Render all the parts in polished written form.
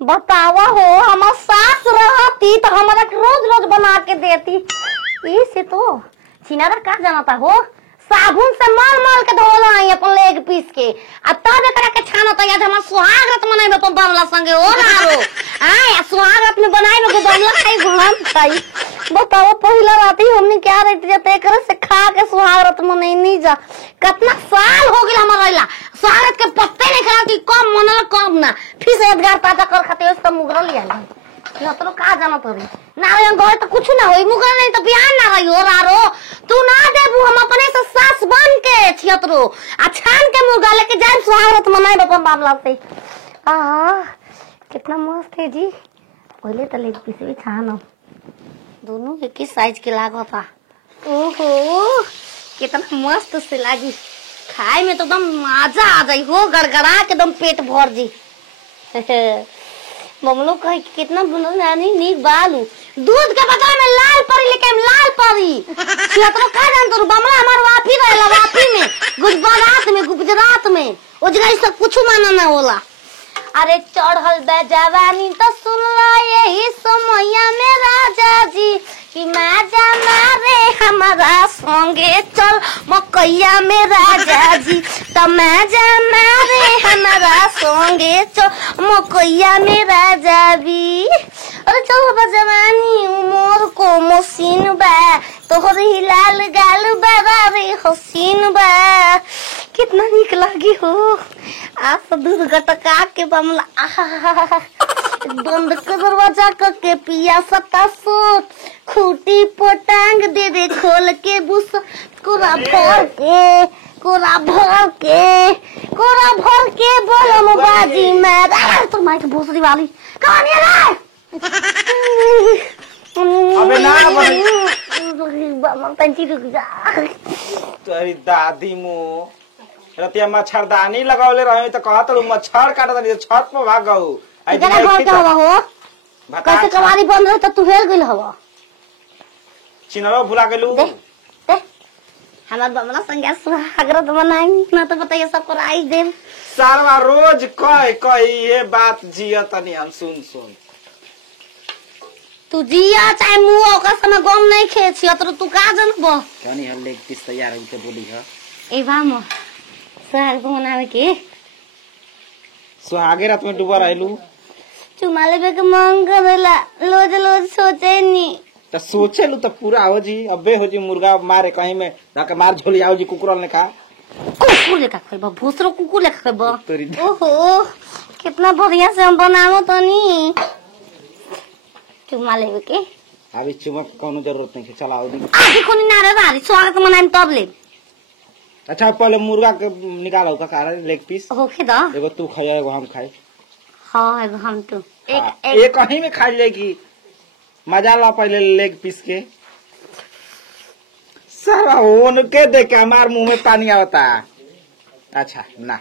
बतावा हो, हमार सास रहती तो हमारा रोज रोज बना के देती। इसे तो सिनारा का जानता हो, साबुन से मल मल के धोला आई अपन लेग पीस के, अब तब एकरा के छानो तो याद हमार सुहागरात मनाइबे तो बमला संगे हो रारो। आय सुहागरात में बनाइबे के बमला खाई घुम खाई। बताओ पहिला राती हमने क्या रहती जते एकरे से खा के सुहागरात मनाई नहीं जा। कितना साल हो गेल हमार रहला सुहागरात के पत्ते नहीं खा कि कम मनल कम ना, फिर से यादगार ताजा कर खाते उसका मुगरा लिया ना। तो का जाना तोरी ना गए तो कुछ ना होई, मुगरा नहीं तो बियाह ना रही हो रारो। तू ना देबू हम अपने से सास बन के छियतरो आ छान के मुर्गा लेके जाए सुहागरात मनाई अपन बाबला से। आहा कितना मस्त है जी। पहले तो लेग पीस भी छानो, दोनों एक ही साइज के लागता। ओहो कितना मस्त से लागी, खाए में तो एकदम मजा आ जाई हो, गड़गड़ा के एकदम पेट भर जी। ममलो कहे कितना बनानी नीक बालू, दूध के बदले में लाल परी लेके लाल परी छियतरो का जान तो बमला हमार वापी रहेला, वापी में गुजरात में ओ जगह सब कुछ माना ना होला। अरे चढ़ल बे जवानी तो सुन लो यही समैया में राजा जी कि माजा मारे हमारा संगे चल मकैया में राजा जी, तो माजा मारे हमारा संगे चल मकैया में राजा भी। अरे चढ़ल जवानी उमर को मसीन बा, तोहर ही लाल गाल बड़ा रे हसीन बा। कितना नीक लागी हो, आप दूध गटका के बमला बंद कर दरवाजा करके पिया सत्ता सूट खूटी पोटांग दे दे खोल के बुस कोरा भर के बोलो बाजी मैं तो माइक भोसड़ी वाली कौन है रे? अबे ना पंची रुक जा। तेरी दादी मो रतिया मच्छरदानी लगावले रहे तो कहत मच्छर काटत रही छत पे भाग गऊ। इतना घर के हवा हो, कैसे कवारी बंद रहे तो तू हेल गइल हवा। चिनरो भुला गेलू। दे हमार बमला संगे सुहागरात मनाई ना तो बताइए सबको राई दे। सारवा रोज कह ये बात जिया तनी हम सुन तू जिया चाहे मुंह ओकर समय गम नहीं खे छिय तो तू का जानबो। कनी हल लेग पीस तैयार होके बोली ह ए बाम सुहाग मनावे के सुहागे रात में डूबा रहलू। चुमा लेबे के मन करला, लोज सोचे नी तो सोचेलू तो पूरा हो जी। अबे हो जी मुर्गा मारे कहीं में जाके मार झोली आओ जी कुकुर ने खा। कुकुर लेखा खइबा, भूसरो कुकुर लेखा खइबा। ओहो कितना बढ़िया से हम बनावो तनी। चुमा लेबे के अभी चुमक कोनो जरूरत नहीं है, चलाओ दी आगे कोनी ना रे बारी स्वागत मनाई तब ले। अच्छा पहले मुर्गा के निकालो का कारण लेग पीस होखे द एगो तू खाए एगो हम खाए। हां एगो हम तो एक कहीं में खा लेगी, मजा ला पहले लेग पीस के। सारा उनके देख के हमार मुंह में पानी आता। अच्छा ना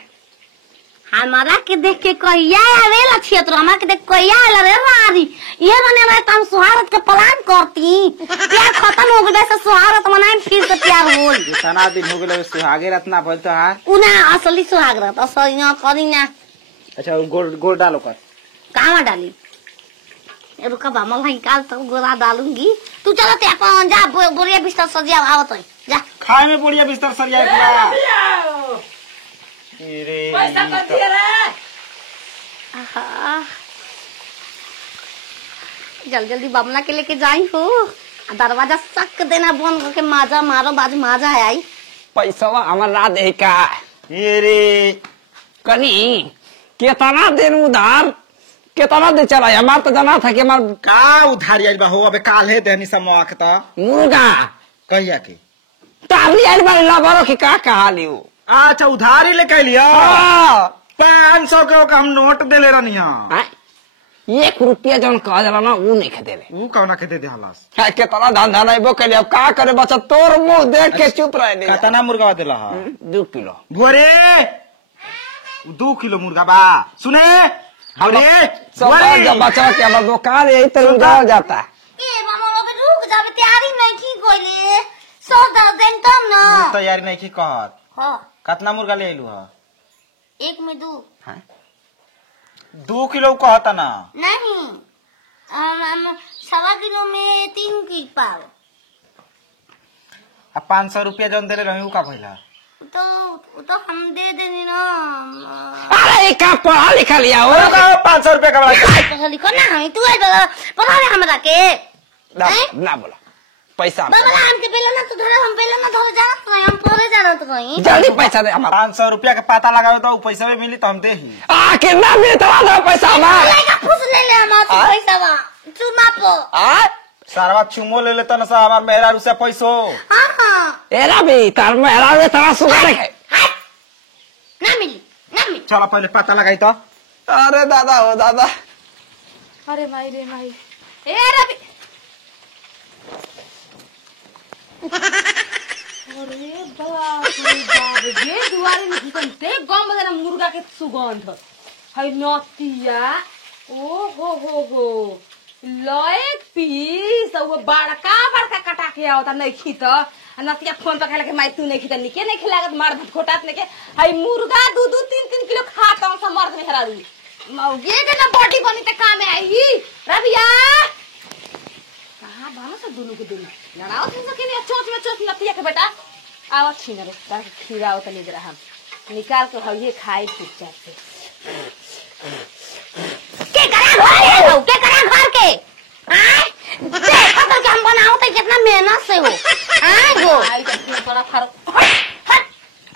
हमारा के देख के कहिया आवेला क्षेत्र, हमारा के देख कहिया आवेला रे मारी। ये बने रहे तो हम सुहागरात के प्लान करती, प्यार खत्म हो गए से सुहागरात मनाई फिर से प्यार होल। इतना दिन हो गए सुहागे रात ना भइल तो हां उना असली सुहागरात असली ना करी ना। अच्छा गोड़ डालो कर कहां डाली रुका बामल निकाल तो गोरा डालूंगी। तू चलो ते अपन जा बोरिया बिस्तर सजिया आवत है जा। खाए में बढ़िया बिस्तर सरिया दिया। पैसा कर दिया रे। जल्दी बमला के लेके जाई हो, दरवाजा सक देना बंद करके माजा मारो बाज माजा है आई। पैसा हमारा दे का ये रे कनी केतना दिन उधार केतना दे चला। हमार तो जाना था कि हमार का उधारी आइल बा हो। अबे काल है देनी समवा के त मुर्गा कहिया के ताली आइल बा लबरो की का कहा लियो। अच्छा उधारी लेके लिया 500 के हम नोट देले रहनी हां। 1 रुपया जौन कह जाला ना ऊ नहीं खेदे ऊ कौना के दे दे हलास। केतना धंधा नहीं बो के अब का करे बच्चा तोर मुंह देख के चुप रह दे। कितना मुर्गा देला हा 2 किलो भोरे 2 किलो मुर्गा बा सुने अरे सब जब बच्चा के हमर दुकान यही तरह जाओ जाता ए मामा लोग रुक जाबे तैयारी नहीं की कोइले सब दिन तब ना तैयारी नहीं की कहत। हां कितना मुर्गा ले आइलू हा? 1 में 2 हां 2 किलो कहता ना। नहीं 1.25 किलो में 3 की पाव। 500 रुपया जौन देले रही उ का भइला? तो हम दे देनी ना। अरे का पढ़ा लिखा लिया हो 500 रुपया का बड़ा लिखो ना हम तू पढ़ा दे हमरा के ना बोला पैसा बाबा हमके पहले ना तो धरे हम पहले ना धरे जानत नहीं हम पढ़े जानत नहीं। जल्दी पैसा दे हमारा। 500 रुपया के पता लगावे तो पैसा भी मिली तो हम दे ही। आ के ना मिलता दो पैसा हमारा। लेगा फुस ले ले हम पैसा बा चुमा पो। आ सारा चुमो ले लेता ना सा हमार मेहरा रुसे पैसो। हां एरा भी तार मेहरा में तारा सुगर है ना मिली। चलो पहले पता लगाई तो। अरे दादा हो दादा। अरे माई रे माई ए रवि अरे बाप रे बाप ये दुआरे में घुसते गम बजना मुर्गा के सुगंध है नतिया ओ हो लय पीस वो बड़का कटा के आवता नहीं खीत नतिया फोन पर कहला के माई तू नहीं खीत निके नहीं खिलागत मार घोटात ने के है मुर्गा 2-3 किलो खाता हम मर्द में हरा दी मौगे के ना बॉडी बनी त काम में आई रविया कहां बाना से दोनों के दोनों लड़ाओ से के चोच नतिया के बेटा आवा छीन रे ता खीराओ तनी जरा हम निकाल के हइए खाई चुपचाप से के करा घर के हां देखो तो हम बनाओ तो कितना मेहनत से हो हां गो आई तो बड़ा फर्क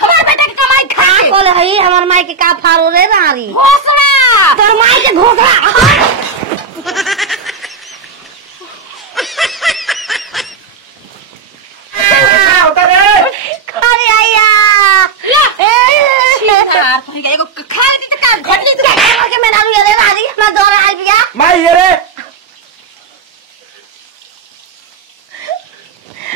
हमार बेटा की कमाई खा बोले हई हमार माई के का फारो रे रारी घोसला तोर माई के घोसला अरे आया यार कहीं एगो खा दी त का घटली त के मेरा रे रारी ना दौड़ आ गया माई ये रे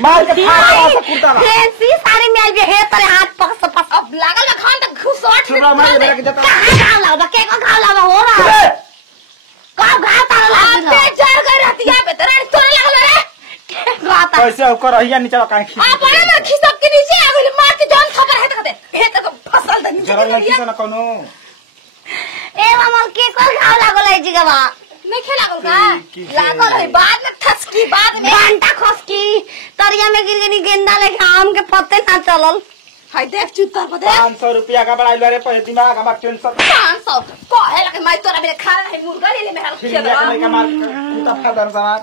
मार के फाड़ के कुर्ता ना। फैंसी साड़ी में आई है तेरे हाथ पस अब लागल खान त घुसोट छुरा मार के जता कहां घाव लगा के घाव लगा हो रहा है कब घाव तारा लगा आते चढ़ गई रतिया पे तेरे तोरे लागल रे गाता कैसे ओकर रहिया नीचे काहे खींच आ बड़ा ना खिसक के नीचे आ गई मार के जान खबर है त हे त फसल द नीचे जरा लगी से ना कोनो ए मामा के को घाव लागल है जिगवा नहीं खेला का लागल है बाद में ठसकी बाद में घंटा खसकी तरिया में गिर गई गेंदा लेके आम के पत्ते ना चलल हाय देख चुतर पर देख 500 रुपया का बड़ा रे पे दिमाग हमार टेंशन 500 कहे लगे मैं तोरा मेरे खा रहा है मुर्गा ले मेरा फिर लेके लेके मार कुत्ता फादर समार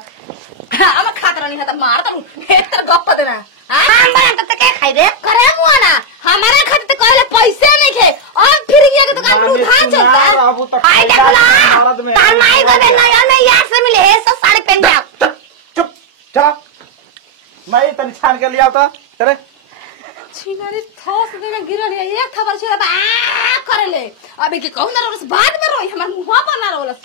हम खाता नहीं है त मार त हेतर गप देना हम बना तो के खाई रे करे मुआ ना हमारा खाते तो कहले पैसे नहीं खे अब फिर ये के दुकान पर उठा चलता हाय देखला तार माई गने नया नया से मिले है सब साड़ी पहन के चुप चला मैं तनी छान के लिया तो तेरे छिनारी थोस दे में गिरल है एक खबर छे बा करे ले अबे के कहू ना रोस बाद में रोई हमर मुंह पर ना रोलस